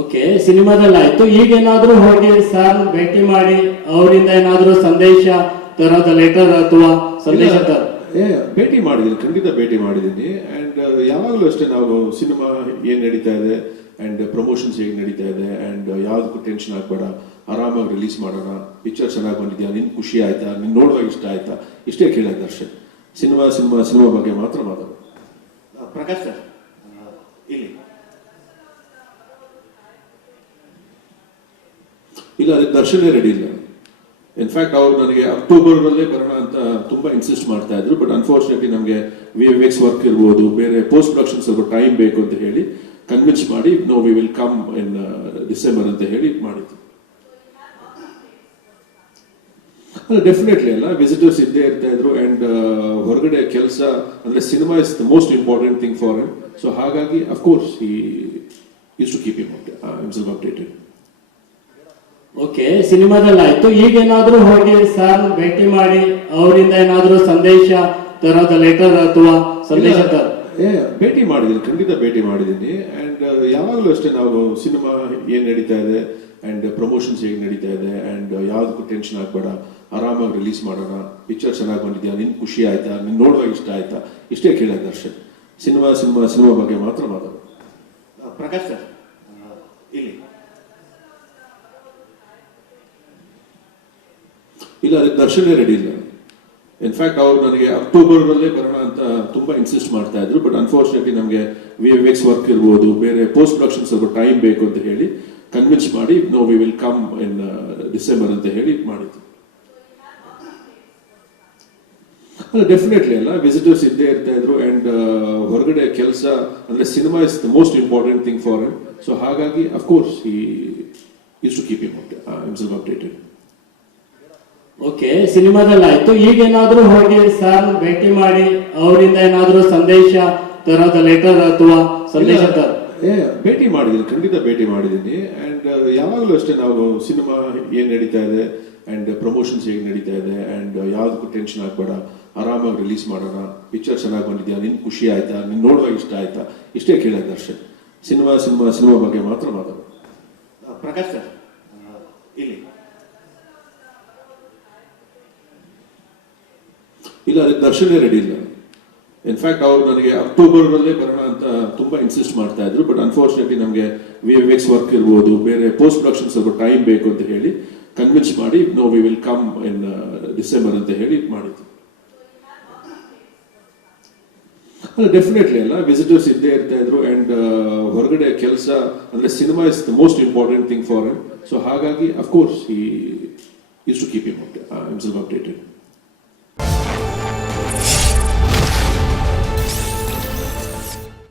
Okay, ಸಿನಿಮಾದಲ್ಲಿ ಆಯ್ತು. ಈಗೇನಾದ್ರೂ ಹೋಗಿ ಸರ್ ಭೇಟಿ ಮಾಡಿ ಅವರಿಂದ ಏನಾದ್ರೂ ಸಂದೇಶ ತರದ ಲೆಟರ್ ಅಥವಾ ಸಂದೇಶ ಭೇಟಿ ಮಾಡಿದ್ದೀನಿ, ಖಂಡಿತ ಭೇಟಿ ಮಾಡಿದ್ದೀನಿ. ಅಂಡ್ ಯಾವಾಗಲೂ ಅಷ್ಟೇ ನಾವು ಸಿನಿಮಾ ಏನ್ ನಡೀತಾ ಇದೆ ಅಂಡ್ ಪ್ರಮೋಷನ್ಸ್ ಹೇಗೆ ನಡೀತಾ ಇದೆ ಅಂಡ್ ಯಾವ್ದಕ್ಕೂ ಟೆನ್ಷನ್ ಆಗ್ಬೇಡ, ಆರಾಮಾಗಿ ರಿಲೀಸ್ ಮಾಡೋಣ, ಪಿಕ್ಚರ್ ಚೆನ್ನಾಗಿ ಬಂದಿದ್ಯಾ, ನಿನ್ ಖುಷಿ ಆಯ್ತಾ, ನಿನ್ ನೋಡುವಾಗ ಇಷ್ಟ ಆಯ್ತಾ, ಇಷ್ಟೇ ಕೇಳೋದು ದರ್ಶನ್. ಸಿನಿಮಾ ಬಗ್ಗೆ ಮಾತ್ರ ಮಾತಾಡೋದು. ಪ್ರಕಾಶ್ ಸರ್ ಇಲ್ಲಿ ಇಲ್ಲ, ಅದಕ್ಕೆ ದರ್ಶನೇ ರೆಡಿ ಇಲ್ಲ. ಇನ್ಫ್ಯಾಕ್ಟ್ ಅವ್ರು ನನಗೆ ಅಕ್ಟೋಬರ್ನಲ್ಲೇ ಬರೋಣ ಅಂತ ತುಂಬಾ ಇನ್ಸಿಸ್ಟ್ ಮಾಡ್ತಾ ಇದ್ರು. ಬಟ್ ಅನ್ಫಾರ್ಚುನೇಟ್ಲಿ ನಮಗೆ VFX ವರ್ಕ್ ಇರ್ಬೋದು, ಬೇರೆ ಪೋಸ್ಟ್ ಪ್ರೊಡಕ್ಷನ್ ಸ್ವಲ್ಪ ಟೈಮ್ ಬೇಕು ಅಂತ ಹೇಳಿ ಕನ್ವಿನ್ಸ್ ಮಾಡಿ we will come in December ಅಂತ ಹೇಳಿ ಮಾಡಿದ್ದು. ಅಲ್ಲ, ಡೆಫಿನೆಟ್ಲಿ ಅಲ್ಲ, ವಿಸಿಟರ್ಸ್ ಇದ್ದೇ ಇರ್ತಾ ಇದ್ರು. ಅಂಡ್ ಹೊರಗಡೆ ಕೆಲಸ ಅಂದ್ರೆ cinema is the most important thing for him. So ಹಾಗಾಗಿ of course he use to keep himself updated. Okay, ಸಿನಿಮಾದಲ್ಲಿ ಆಯ್ತು. ಈಗೇನಾದ್ರೂ ಹೋಗಿ ಸರ್ ಭೇಟಿ ಮಾಡಿ ಅವರಿಂದ ಏನಾದ್ರೂ ಸಂದೇಶ ತರದ ಲೆಟರ್ ಅಥವಾ ಸಂದೇಶ ಭೇಟಿ ಮಾಡಿದ್ದೀನಿ, ಖಂಡಿತ ಭೇಟಿ ಮಾಡಿದ್ದೀನಿ. ಅಂಡ್ ಯಾವಾಗಲೂ ಅಷ್ಟೇ ನಾವು ಸಿನಿಮಾ ಏನ್ ನಡೀತಾ ಇದೆ ಅಂಡ್ ಪ್ರಮೋಷನ್ಸ್ ಹೇಗೆ ನಡೀತಾ ಇದೆ ಅಂಡ್ ಯಾವ್ದಕ್ಕೂ ಟೆನ್ಷನ್ ಆಗ್ಬೇಡ, ಆರಾಮಾಗಿ ರಿಲೀಸ್ ಮಾಡೋಣ, ಪಿಕ್ಚರ್ ಚೆನ್ನಾಗಿ ಬಂದಿದ್ಯಾ, ನಿನ್ ಖುಷಿ ಆಯ್ತಾ, ನಿನ್ ನೋಡುವಾಗ ಇಷ್ಟ ಆಯ್ತಾ, ಇಷ್ಟೇ ಕೇಳೋದು ದರ್ಶನ್. ಸಿನಿಮಾ ಬಗ್ಗೆ ಮಾತ್ರ ಮಾತಾಡೋದು. ಪ್ರಕಾಶ್ ಸರ್ ಇಲ್ಲಿ ಇಲ್ಲ, ಅದಕ್ಕೆ ದರ್ಶನೇ ರೆಡಿ ಇಲ್ಲ. ಇನ್ಫ್ಯಾಕ್ಟ್ ಅವ್ರು ನನಗೆ ಅಕ್ಟೋಬರ್ನಲ್ಲೇ ಬರೋಣ ಅಂತ ತುಂಬಾ ಇನ್ಸಿಸ್ಟ್ ಮಾಡ್ತಾ ಇದ್ರು. ಬಟ್ ಅನ್ಫಾರ್ಚುನೇಟ್ಲಿ ನಮಗೆ VFX ವರ್ಕ್ ಇರ್ಬೋದು, ಬೇರೆ ಪೋಸ್ಟ್ ಪ್ರೊಡಕ್ಷನ್ ಸ್ವಲ್ಪ ಟೈಮ್ ಬೇಕು ಅಂತ ಹೇಳಿ ಕನ್ವಿನ್ಸ್ ಮಾಡಿ we will come in December ಅಂತ ಹೇಳಿ ಮಾಡಿದ್ದು. ಅಲ್ಲ, ಡೆಫಿನೆಟ್ಲಿ ಅಲ್ಲ, ವಿಸಿಟರ್ಸ್ ಇದ್ದೇ ಇರ್ತಾ ಇದ್ರು. ಅಂಡ್ ಹೊರಗಡೆ ಕೆಲಸ ಅಂದ್ರೆ cinema is the most important thing for him. So ಹಾಗಾಗಿ of course he use to keep himself updated. Okay, ಸಿನಿಮಾದಲ್ಲಿ ಆಯ್ತು. ಈಗೇನಾದ್ರೂ ಹೋಗಿ ಸರ್ ಭೇಟಿ ಮಾಡಿ ಅವರಿಂದ ಏನಾದ್ರೂ ಸಂದೇಶ ತರದ ಲೆಟರ್ ಅಥವಾ ಸಂದೇಶ ಭೇಟಿ ಮಾಡಿದ್ದೀನಿ, ಖಂಡಿತ ಭೇಟಿ ಮಾಡಿದ್ದೀನಿ. ಅಂಡ್ ಯಾವಾಗಲೂ ಅಷ್ಟೇ ನಾವು ಸಿನಿಮಾ ಏನ್ ನಡೀತಾ ಇದೆ ಅಂಡ್ ಪ್ರಮೋಷನ್ಸ್ ಹೇಗೆ ನಡೀತಾ ಇದೆ ಅಂಡ್ ಯಾವ್ದಕ್ಕೂ ಟೆನ್ಷನ್ ಆಗ್ಬೇಡ, ಆರಾಮಾಗಿ ರಿಲೀಸ್ ಮಾಡೋಣ, ಪಿಕ್ಚರ್ ಚೆನ್ನಾಗಿ ಬಂದಿದ್ಯಾ, ನಿನ್ ಖುಷಿ ಆಯ್ತಾ, ನಿನ್ ನೋಡುವಾಗ ಇಷ್ಟ ಆಯ್ತಾ, ಇಷ್ಟೇ ಕೇಳೋದು ದರ್ಶನ್. ಸಿನಿಮಾ ಬಗ್ಗೆ ಮಾತ್ರ ಮಾತಾಡೋದು. ಪ್ರಕಾಶ್ ಸರ್ ಇಲ್ಲಿ ಇಲ್ಲ, ಅದಕ್ಕೆ ದರ್ಶನೇ ರೆಡಿ ಇಲ್ಲ. ಇನ್ಫ್ಯಾಕ್ಟ್ ಅವ್ರು ನನಗೆ ಅಕ್ಟೋಬರ್ನಲ್ಲೇ ಬರೋಣ ಅಂತ ತುಂಬಾ ಇನ್ಸಿಸ್ಟ್ ಮಾಡ್ತಾ ಇದ್ರು. ಬಟ್ ಅನ್ಫಾರ್ಚುನೇಟ್ಲಿ ನಮಗೆ VFX ವರ್ಕ್ ಇರ್ಬೋದು, ಬೇರೆ ಪೋಸ್ಟ್ ಪ್ರೊಡಕ್ಷನ್ ಸ್ವಲ್ಪ ಟೈಮ್ ಬೇಕು ಅಂತ ಹೇಳಿ ಕನ್ವಿನ್ಸ್ ಮಾಡಿ we will come in December ಅಂತ ಹೇಳಿ ಮಾಡಿದ್ದು. ಅಲ್ಲ, ಡೆಫಿನೆಟ್ಲಿ ಅಲ್ಲ, ವಿಸಿಟರ್ಸ್ ಇದ್ದೇ ಇರ್ತಾ ಇದ್ರು. ಅಂಡ್ ಹೊರಗಡೆ ಕೆಲಸ ಅಂದ್ರೆ cinema is the most important thing for him. So ಹಾಗಾಗಿ of course he use to keep himself updated.